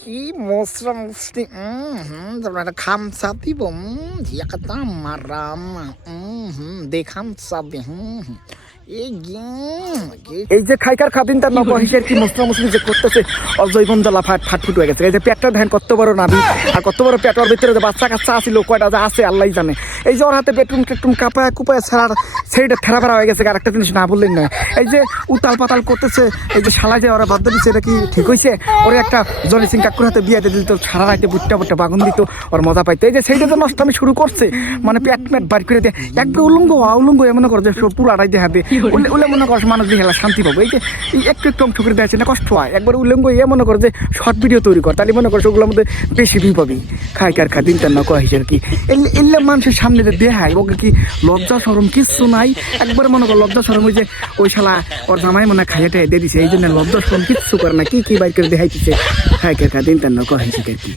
কি মশলা মশলি তারপর একটা খামচা দিব একটা মারাম দেখাম চাবি এই যে খাইকার খাদিন তার নবহিসের কি মশলা মশলি যে করতেছে অজৈবন জ্বালা ফাটফুট হয়ে গেছে। এই যে পেটটা ধ্যান কত বড় নাবি আর কত বড় পেটের ভিতরে যে বাচ্চা কাচ্চা আসিল কয়টা যে আছে আল্লাহ জানে। এই যে ওর হাতে বেটুম টেটুম কাপায় কুপায় ছাড়ার সেইটা ফেরা ফেরা হয়ে গেছে। আর একটা জিনিস না বললেন নয়, এই যে উতাল পাতাল করতেছে এই যে শালা যে ওরা বাধ্য দিচ্ছে এটা কি ঠিক হয়েছে? ওরে একটা জনি সিং কাকুর হাতে বিয়ে দিয়ে দিল তো সারা রাইতে বুট্টা বুট্টা বাগুন দিত ওর মজা পাইতো। এই যে সেইটা তো নষ্ট আমি শুরু করছে মানে পেট মেট বার করে দিয়ে একবার উলঙ্গ উলঙ্গ মনে করে যে পুরো আড়াই দেখাবে উলে মনে করছে মানুষ দিয়ে হেলা শান্তি পাবো। এই যে একটু একটু ঠুকরে দেওয়া না কষ্ট হয় একবার উলঙ্গ মনে করে যে শর্ট ভিডিও তৈরি কর তাহলে মনে করছে ওগুলোর মধ্যে বেশি ভিউ পাবি। খাইকার খাদিন তার নক হিসেবে কি এলে মানুষের সামনে যে দেখায় ওকে কি লজ্জা সরম কিচ্ছু নাই। একবার মনে কর লজ্জা সরম ওই যে ওই শালা ওর জামাই মনে খাইয়ে টাইয়ে দিয়ে দিছে এই জন্য লজ্জা সরম কিচ্ছু করে না কি কি বাইর করে দেখাইতেছে। খাইকার খাদিন তার নক হিসেবে কি